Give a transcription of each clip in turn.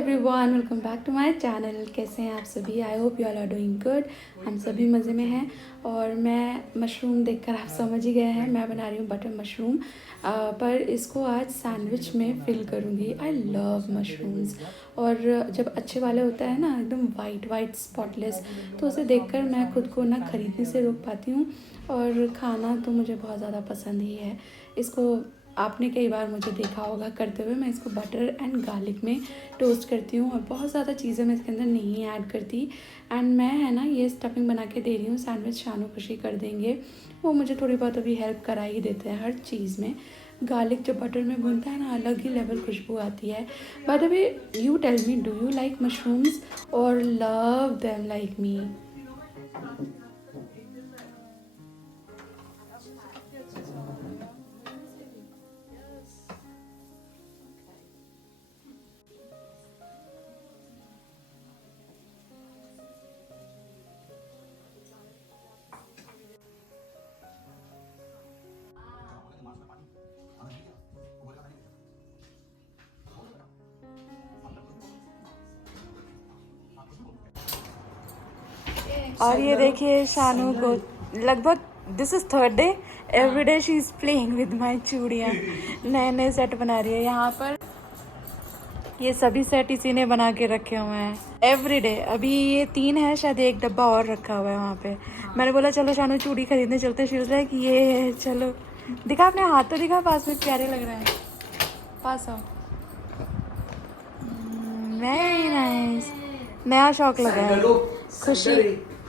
Everyone, welcome back to my channel. कैसे हैं आप सभी? I hope you all are doing good. हम सभी मज़े में हैं। और मैं मशरूम देखकर आप समझ ही गए हैं, मैं बना रही हूँ बटर मशरूम। पर इसको आज सैंडविच में फिल करूँगी। I love mushrooms. और जब अच्छे वाले होता है ना, एकदम वाइट वाइट स्पॉटलेस, तो उसे देखकर मैं खुद को ना ख़रीदने से रोक पाती हूँ। और खाना तो मुझे बहुत ज़्यादा पसंद ही है। इसको आपने कई बार मुझे देखा होगा करते हुए। मैं इसको बटर एंड गार्लिक में टोस्ट करती हूँ और बहुत ज़्यादा चीज़ें मैं इसके अंदर नहीं ऐड करती। एंड मैं है ना ये स्टफिंग बना के दे रही हूँ। सैंडविच शानू खुशी कर देंगे, वो मुझे थोड़ी बहुत अभी हेल्प करा ही देते हैं हर चीज़ में। गार्लिक जब बटर में भूनता है ना, अलग ही लेवल खुशबू आती है। By the way, you tell me, do you like mushrooms और लव देम लाइक मी? और ये देखिए शानू को लगभग this is third day. Every day she is playing with my चूड़ियाँ। नए नए सेट बना रही है यहाँ पर। ये सभी सेट इसी ने बना के रखे हुए हैं एवरी डे। अभी ये 3 है, शायद एक डब्बा और रखा हुआ है वहाँ पे। मैंने बोला चलो शानू चूड़ी खरीदने चलते। शी वाज लाइक ये है, चलो। दिखा अपने हाथ तो दिखा, पास में प्यारे लग रहे हैं। पास आओ। Very nice. नया शौक लगा है। खुशी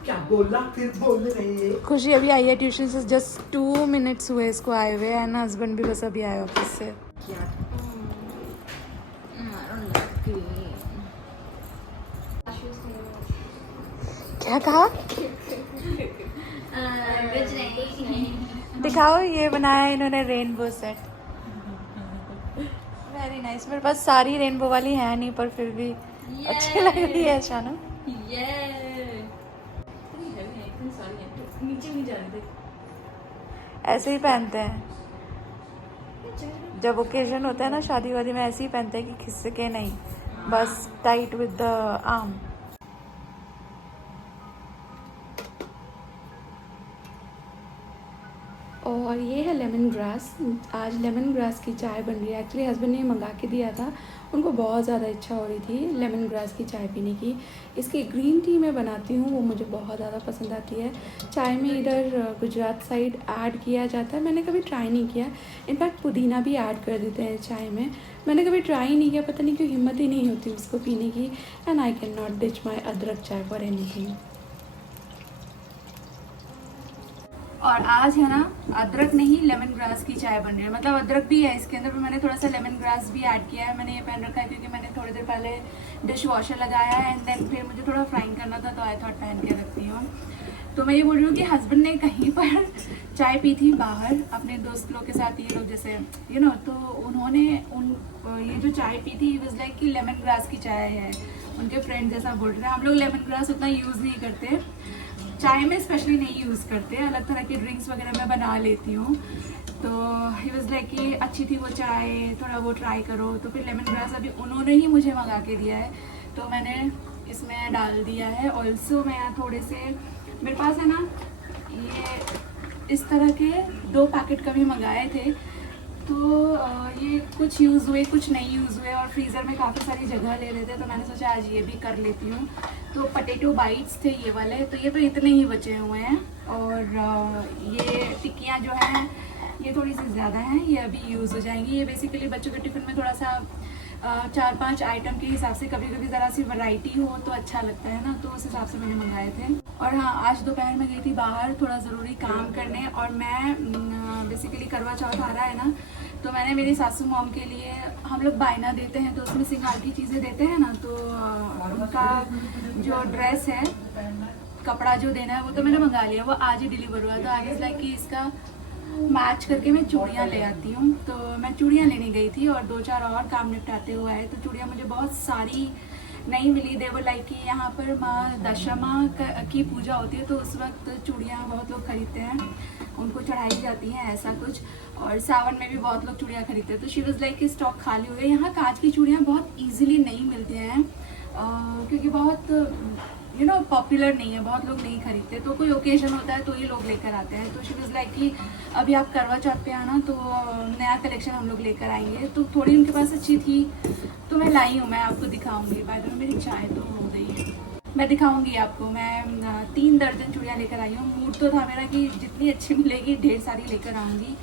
क्या बोला फिर बोल रही है। खुशी अभी आई है ट्यूशन से। जस्ट 2 मिनट्स हुए इसको आए हुए। एंड हस्बैंड भी बस अभी आए ऑफिस से। क्या कहा? दिखाओ, ये बनाया इन्होंने रेनबो सेट। Very nice. मेरे पास सारी रेनबो वाली है नहीं, पर फिर भी अच्छी लग रही है शानू। ऐसे ही पहनते हैं जब ओकेजन होता है ना, शादी वादी में ऐसे ही पहनते हैं कि खिसके नहीं, बस टाइट विद द आर्म। और ये है लेमन ग्रास। आज लेमन ग्रास की चाय बन रही है। एक्चुअली हस्बैंड ने मंगा के दिया था, उनको बहुत ज़्यादा इच्छा हो रही थी लेमन ग्रास की चाय पीने की। इसकी ग्रीन टी मैं बनाती हूँ, वो मुझे बहुत ज़्यादा पसंद आती है। चाय में इधर गुजरात साइड ऐड किया जाता है, मैंने कभी ट्राई नहीं किया। इनफैक्ट पुदीना भी ऐड कर देते हैं चाय में, मैंने कभी ट्राई नहीं किया। पता नहीं क्यों हिम्मत ही नहीं होती उसको पीने की। And I can not ditch my adrak chai for anything. और आज है ना अदरक नहीं लेमन ग्रास की चाय बन रही है। मतलब अदरक भी है इसके अंदर, पर मैंने थोड़ा सा लेमन ग्रास भी ऐड किया है। मैंने ये पहन रखा है क्योंकि मैंने थोड़ी देर पहले डिश वॉशर लगाया है। एंड देन फिर मुझे थोड़ा फ्राइंग करना था, तो आई थॉट पहन के रखती हूँ। तो मैं ये बोल रही हूँ कि हस्बैंड ने कहीं पर चाय पी थी बाहर अपने दोस्त लोग के साथ, ये लोग जैसे तो उन्होंने ये जो चाय पी थी वाज लाइक कि लेमन ग्रास की चाय है। उनके फ्रेंड जैसा बोल रहे हैं। हम लोग लेमन ग्रास उतना यूज़ नहीं करते, चाय में स्पेशली नहीं यूज़ करते। अलग तरह के ड्रिंक्स वगैरह मैं बना लेती हूँ। तो ही वाज लाइक कि अच्छी थी वो चाय, थोड़ा वो ट्राई करो। तो फिर लेमन ग्रास अभी उन्होंने ही मुझे मंगा के दिया है, तो मैंने इसमें डाल दिया है। ऑल्सो मैं यहाँ थोड़े से, मेरे पास है ना ये इस तरह के 2 पैकेट कभी मंगाए थे। तो ये कुछ यूज़ हुए, कुछ नहीं यूज़ हुए, और फ्रीज़र में काफ़ी सारी जगह ले रहे थे। तो मैंने सोचा आज ये भी कर लेती हूँ। तो पटेटो बाइट्स थे ये वाले, तो ये तो इतने ही बचे हुए हैं। और ये टिक्कियाँ जो हैं ये थोड़ी सी ज़्यादा हैं, ये अभी यूज़ हो जाएंगी। ये बेसिकली बच्चों के टिफ़िन में थोड़ा सा 4-5 आइटम के हिसाब से, कभी कभी ज़रा सी वैरायटी हो तो अच्छा लगता है ना, तो उस हिसाब से मैंने मंगाए थे। और हाँ, आज दोपहर में गई थी बाहर थोड़ा ज़रूरी काम करने। और मैं बेसिकली करवा चौथ आ रहा है ना, तो मैंने मेरी सासू मॉम के लिए, हम लोग बायना देते हैं तो उसमें सिंगार की चीज़ें देते हैं ना, तो उनका जो ड्रेस है, कपड़ा जो देना है वो तो मैंने मंगा लिया, वो आज ही डिलीवर हुआ। तो आई वाज लाइक कि इसका मैच करके मैं चूड़ियाँ ले आती हूँ। तो मैं चूड़ियाँ लेने गई थी और 2-4 और काम निपटाते हुए आए। तो चूड़ियाँ मुझे बहुत सारी नहीं मिली। दे वो लाइक कि यहाँ पर माँ दशमा की पूजा होती है, तो उस वक्त चूड़ियाँ बहुत लोग खरीदते हैं, उनको चढ़ाई जाती हैं ऐसा कुछ। और सावन में भी बहुत लोग चूड़ियाँ खरीदते हैं। तो शी वॉज लाइक कि स्टॉक खाली हो गया। यहाँ कांच की चूड़ियाँ बहुत ईजिली नहीं मिलती हैं, क्योंकि बहुत पॉपुलर नहीं है, बहुत लोग नहीं खरीदते। तो कोई ओकेजन होता है तो ये लोग लेकर आते हैं। तो शी वॉज लाइक कि अभी आप करवा चौथ पे आना, तो नया कलेक्शन हम लोग लेकर आएंगे। तो थोड़ी उनके पास अच्छी थी तो मैं लाई हूँ, मैं आपको दिखाऊंगी। बाय द वे मेरी चाय तो हो गई है, मैं दिखाऊंगी आपको। मैं 3 दर्जन चूड़ियाँ लेकर आई हूँ। मूड तो था मेरा कि जितनी अच्छी मिलेगी ढेर सारी लेकर आऊँगी।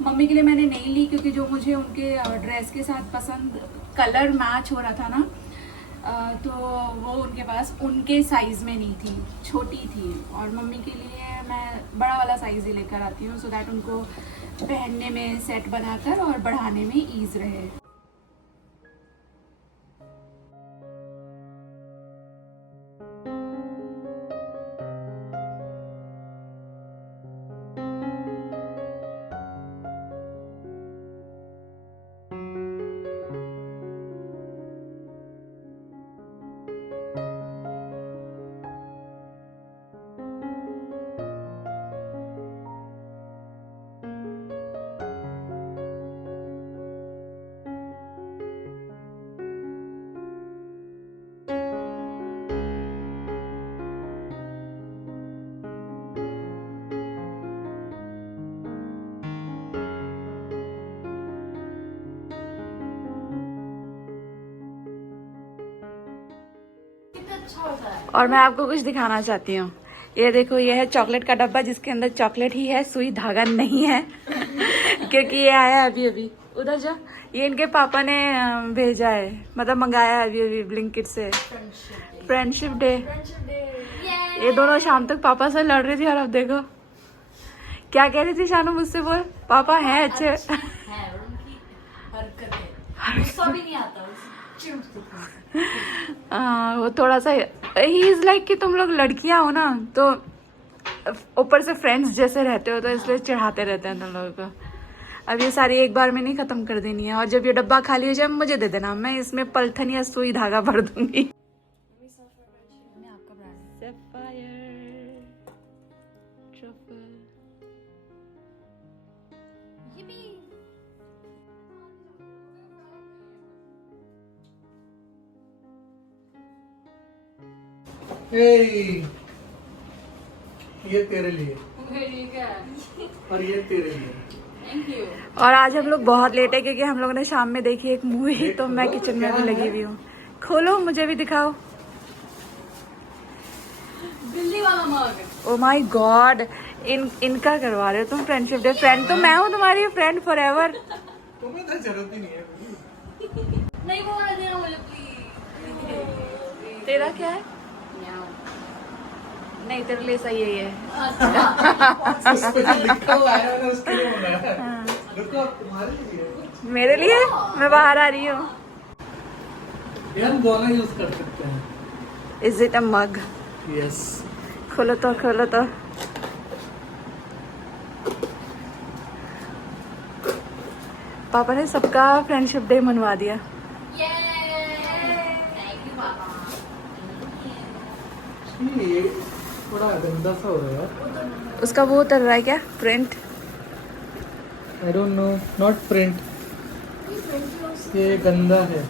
मम्मी के लिए मैंने नहीं ली, क्योंकि जो मुझे उनके ड्रेस के साथ पसंद कलर मैच हो रहा था ना, तो वो उनके पास उनके साइज़ में नहीं थी, छोटी थी। और मम्मी के लिए मैं बड़ा वाला साइज़ ही लेकर आती हूँ, सो दैट उनको पहनने में सेट बनाकर और बढ़ाने में ईज़ रहे। और मैं आपको कुछ दिखाना चाहती हूँ। ये देखो, ये है चॉकलेट का डब्बा, जिसके अंदर चॉकलेट ही है, सुई धागा नहीं है। क्योंकि ये आया है अभी अभी। उधर जा, ये इनके पापा ने भेजा है, मतलब मंगाया है अभी अभी ब्लिंकिट से। Friendship day. ये दोनों शाम तक पापा से लड़ रही थी, और अब देखो क्या कह रही थी शानू मुझसे, बोल पापा हैं अच्छे। वो थोड़ा सा ही इज लाइक कि तुम लोग लड़कियां हो ना, तो ऊपर से फ्रेंड्स जैसे रहते हो, तो इसलिए चढ़ाते रहते हैं तुम लोगों को। अब ये सारी एक बार में नहीं खत्म कर देनी है, और जब ये डब्बा खाली हो जाए मुझे दे देना, मैं इसमें पलथन या सुई धागा भर दूंगी। ये तेरे लिए और ये तेरे लिए। Thank you. और आज हम लोग बहुत लेट है, क्योंकि हम लोगों ने शाम में देखी एक मूवी, तो मैं किचन में भी लगी हुई हूँ। खोलो, मुझे भी दिखाओ। दिल्ली वाला मग। ओ माय गॉड, इनका करवा रहे हो तुम फ्रेंडशिप डे। फ्रेंड तो मैं हूँ तुम्हारी, फ्रेंड फॉर एवर। तुम्हें तो जरूरत ही नहीं है। नहीं वो वाला देना मुझे प्लीज। तेरा क्या है? नहीं, तेरे लिए सही है ये। उस पे जो लिखा हुआ है मैंने उसके लिए मंगाया। रुको, तुम्हारे लिए। मेरे लिए? मैं बाहर आ रही हूँ। यार हम दोनों यूज कर सकते हैं। Is it a mug? Yes. खोलो तो, खोलो तो। पापा ने सबका फ्रेंडशिप डे मनवा दिया। ये थोड़ा गंदा सा हो रहा है। उसका वो उतर रहा है क्या, print? I don't know, not print. ये गंदा है,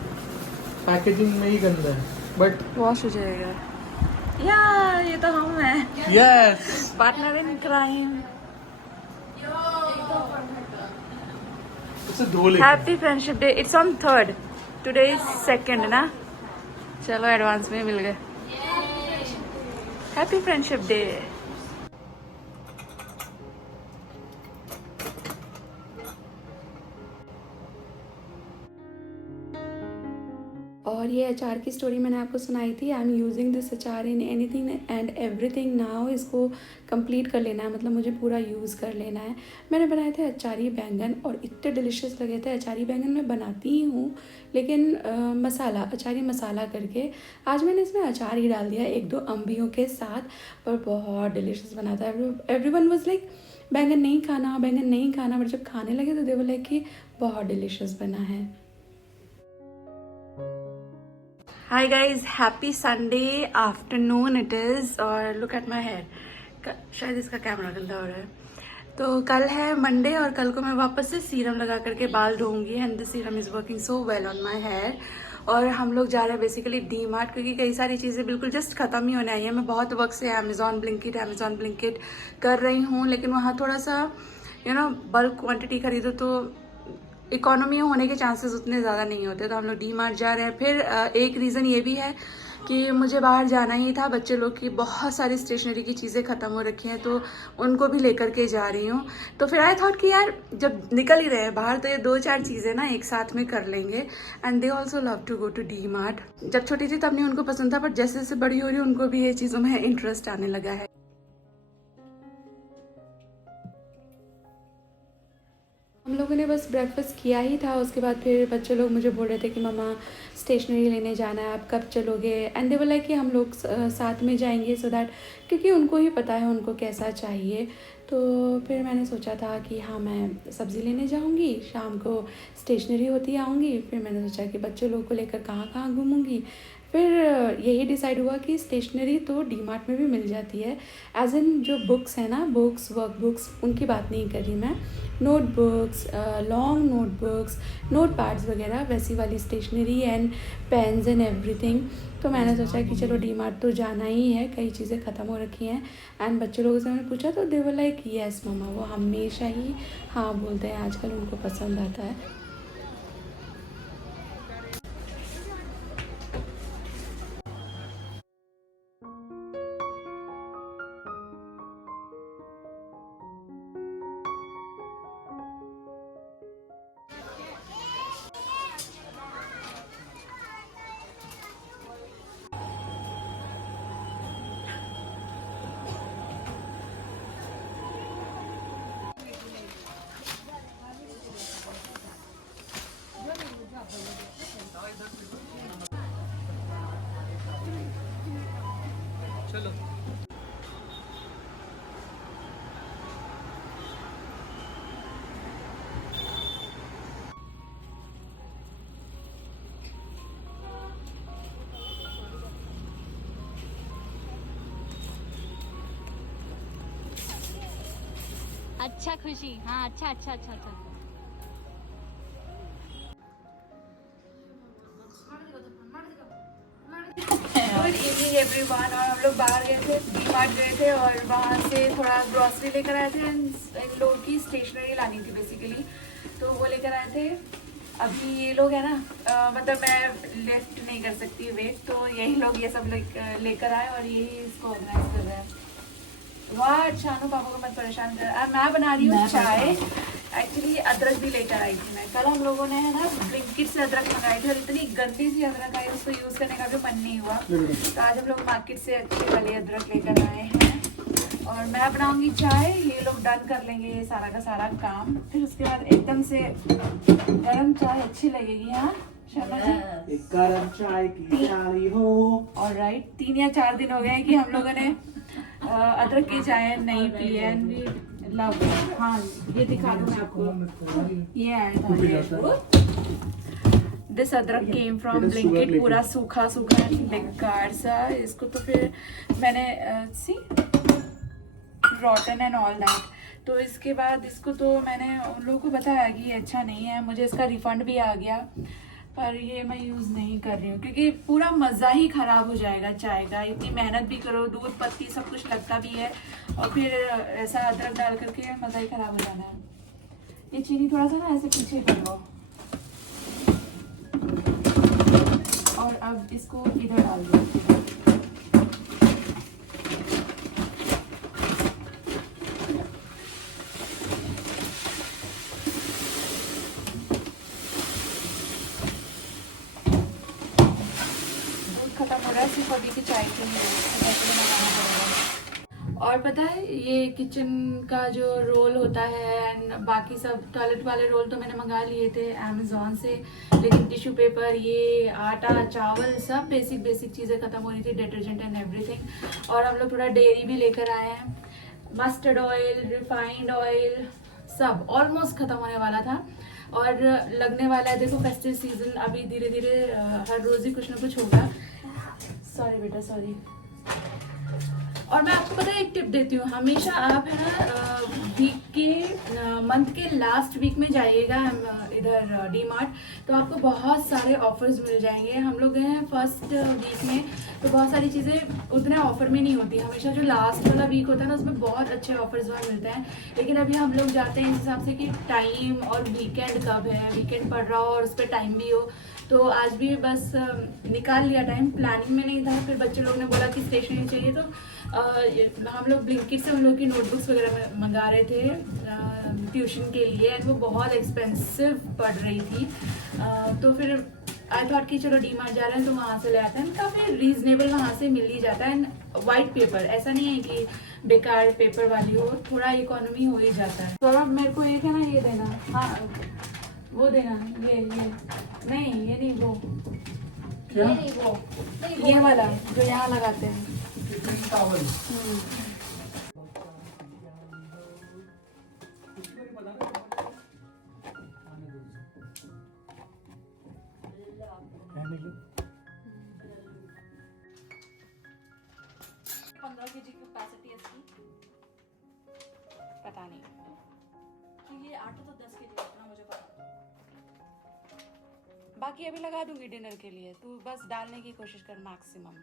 पैकेजिंग में ही गंदा है, बट वॉश हो जाएगा। या ये तो हम हैं, यस, पार्टनर इन क्राइम। उसे धो ले। Happy friendship day. It's on 3rd, today is 2nd ना। चलो एडवांस में मिल गए। Happy friendship day. और ये अचार की स्टोरी मैंने आपको सुनाई थी। आई एम यूजिंग दिस अचार in anything and everything now. इसको कंप्लीट कर लेना है, मतलब मुझे पूरा यूज़ कर लेना है। मैंने बनाए थे अचारी बैंगन, और इतने डिलिशियस लगे थे। अचारी बैंगन मैं बनाती ही हूँ, लेकिन मसाला, अचारी मसाला करके। आज मैंने इसमें अचार ही डाल दिया, 1-2 अम्बियों के साथ, पर बहुत डिलिशियस बना था। एवरीवन वाज लाइक बैंगन नहीं खाना, बैंगन नहीं खाना, बट जब खाने लगे तो दे बोले कि बहुत डिलिशियस बना है। Hi guys, happy Sunday afternoon it is. और लुक एट माई हेयर, शायद इसका कैमरा गंदा हो रहा है। तो कल है मंडे और कल को मैं वापस से सीरम लगा करके बाल धोऊंगी and the serum is working so well on my hair. और हम लोग जा रहे हैं बेसिकली डी मार्ट, क्योंकि कई सारी चीज़ें बिल्कुल जस्ट ख़त्म ही होने आई है। मैं बहुत वक्त से अमेज़ॉन ब्लिंकिट कर रही हूँ, लेकिन वहाँ थोड़ा सा बल्क क्वांटिटी खरीदो तो इकोनॉमी होने के चांसेस उतने ज़्यादा नहीं होते। तो हम लोग डी मार्ट जा रहे हैं। फिर एक रीज़न ये भी है कि मुझे बाहर जाना ही था। बच्चे लोग की बहुत सारी स्टेशनरी की चीज़ें ख़त्म हो रखी हैं, तो उनको भी लेकर के जा रही हूँ। तो फिर आई थॉट कि यार जब निकल ही रहे हैं बाहर, तो ये 2-4 चीज़ें ना एक साथ में कर लेंगे। And they also love to go to D Mart. जब छोटी थी तब नहीं उनको पसंद था, बट जैसे जैसे बड़ी हो रही उनको भी ये चीज़ों में इंटरेस्ट आने लगा है। हम लोगों ने बस ब्रेकफास्ट किया ही था, उसके बाद फिर बच्चे लोग मुझे बोल रहे थे कि मम्मा स्टेशनरी लेने जाना है, आप कब चलोगे। एंड दे बोला है कि हम लोग साथ में जाएंगे, सो दैट क्योंकि उनको ही पता है उनको कैसा चाहिए। तो फिर मैंने सोचा था कि हाँ मैं सब्ज़ी लेने जाऊंगी, शाम को स्टेशनरी होती आऊँगी। फिर मैंने सोचा कि बच्चे लोग को लेकर कहाँ कहाँ घूमूंगी। फिर यही डिसाइड हुआ कि स्टेशनरी तो डी मार्ट में भी मिल जाती है, एज इन जो बुक्स है ना, बुक्स वर्क बुक्स, उनकी बात नहीं कर रही मैं, notebooks, long notebooks, note pads वगैरह, वैसी वाली stationery and pens and everything. तो मैंने सोचा कि चलो डी मार्ट तो जाना ही है, कई चीज़ें ख़त्म हो रखी हैं। एंड बच्चे लोगों से मैंने पूछा तो दे वर लाइक यस मम्मा, वो हमेशा ही हाँ बोलते हैं, आजकल उनको पसंद आता है। चलो अच्छा खुशी, हाँ अच्छा अच्छा अच्छा अच्छा। Good evening everyone. और हम लोग बाहर गए थे, डी मार्ट गए थे और वहाँ से थोड़ा ग्रॉसरी लेकर आए थे। इन लोगों की स्टेशनरी लानी थी बेसिकली, तो वो लेकर आए थे। अभी ये लोग है ना, मतलब मैं लिफ्ट नहीं कर सकती वेट, तो यही लोग ये सब लेकर आए और यही इसको ऑर्गेनाइज कर रहे हैं। वाह, शानू पापा को मत परेशान कर। मैं बना रही हूँ चाय। एक्चुअली अदरक भी लेकर आई थी मैं। कल हम लोगों ने है ना ब्लिंकिट से अदरक मंगाई थी और इतनी गंदी सी अदरक आई, उसको यूज़ करने का भी मन नहीं हुआ। तो आज हम लोग मार्केट से अच्छी वाली अदरक लेकर आए हैं और मैं बनाऊंगी चाय। ये लोग डन कर लेंगे ये सारा का सारा काम। फिर उसके बाद एकदम से गर्म चाय अच्छी लगेगी। हाँ शर्मा जी, एक गरम चाय की प्याली हो। ऑलराइट, 3 या 4 दिन हो गए कि हम लोगों ने अदरक की चाय नहीं पी है एंड वी लव। हाँ ये दिखा दूँ मैं आपको, ये आया था। दिस अदरक केम फ्रॉम ब्लिंकिट, पूरा सूखा सूखा बेकार सा। इसको तो फिर मैंने सी रॉटन एंड ऑल दैट। तो इसके बाद इसको तो मैंने उन लोगों को बताया कि ये अच्छा नहीं है, मुझे इसका रिफंड भी आ गया, पर ये मैं यूज़ नहीं कर रही हूँ क्योंकि पूरा मज़ा ही ख़राब हो जाएगा चाय का। इतनी मेहनत भी करो, दूध पत्ती सब कुछ लगता भी है और फिर ऐसा अदरक डाल करके मज़ा ही ख़राब हो जाना है। ये चीनी थोड़ा सा ना ऐसे पीछे कर लो और अब इसको इधर डाल दो। खत्म हो रहा है, सिर्फ अभी की चाय के लिए मंगाना पड़ेगा। और पता है ये किचन का जो रोल होता है एंड बाकी सब टॉयलेट वाले रोल तो मैंने मंगा लिए थे अमेज़ॉन से, लेकिन टिश्यू पेपर, ये आटा, चावल, सब बेसिक चीज़ें ख़त्म हो रही थी, डिटर्जेंट एंड एवरीथिंग। और हम लोग थोड़ा डेयरी भी लेकर आए हैं, मस्टर्ड ऑयल, रिफाइंड ऑयल, सब ऑलमोस्ट ख़त्म होने वाला था। और लगने वाला है। देखो फेस्टिव सीजन अभी धीरे धीरे हर रोज ही कुछ ना कुछ होगा। सॉरी बेटा सॉरी। और मैं आपको पता है एक टिप देती हूँ, हमेशा आप है ना वीक के मंथ के लास्ट वीक में जाइएगा इधर डी मार्ट, तो आपको बहुत सारे ऑफर्स मिल जाएंगे। हम लोग गए हैं फर्स्ट वीक में, तो बहुत सारी चीज़ें उतने ऑफर में नहीं होती। हमेशा जो लास्ट वाला वीक होता है ना उसमें बहुत अच्छे ऑफर्स वहाँ मिलते हैं। लेकिन अभी हम लोग जाते हैं इस हिसाब से कि टाइम और वीकेंड कब है, वीकेंड पड़ रहा हो और उस पर टाइम भी हो। तो आज भी बस निकाल लिया टाइम, प्लानिंग में नहीं था। फिर बच्चे लोग ने बोला कि स्टेशनरी चाहिए, तो हम लोग ब्लिंकिट से उन लोग की नोटबुक्स वगैरह मंगा रहे थे ट्यूशन के लिए, एंड वो बहुत एक्सपेंसिव पड़ रही थी। तो फिर आई थॉट कि चलो डी मार्ट जा रहे हैं तो वहाँ से ले आते हैं। काफ़ी रीजनेबल वहाँ से मिल ही जाता है। एंड वाइट पेपर, ऐसा नहीं है कि बेकार पेपर वाली हो, थोड़ा इकोनॉमी हो ही जाता है। तो अब मेरे को एक है ना ये देना, हाँ वो देना, ये नहीं ये नहीं, वो क्या? वो ये वाला जो यहाँ लगाते हैं। टॉवल kg कैपेसिटी है इसकी, पता नहीं। तो ये आटा तो 10 kg इतना मुझे पता। बाकी अभी लगा दूंगी डिनर के लिए, तू बस डालने की कोशिश कर मैक्सिमम।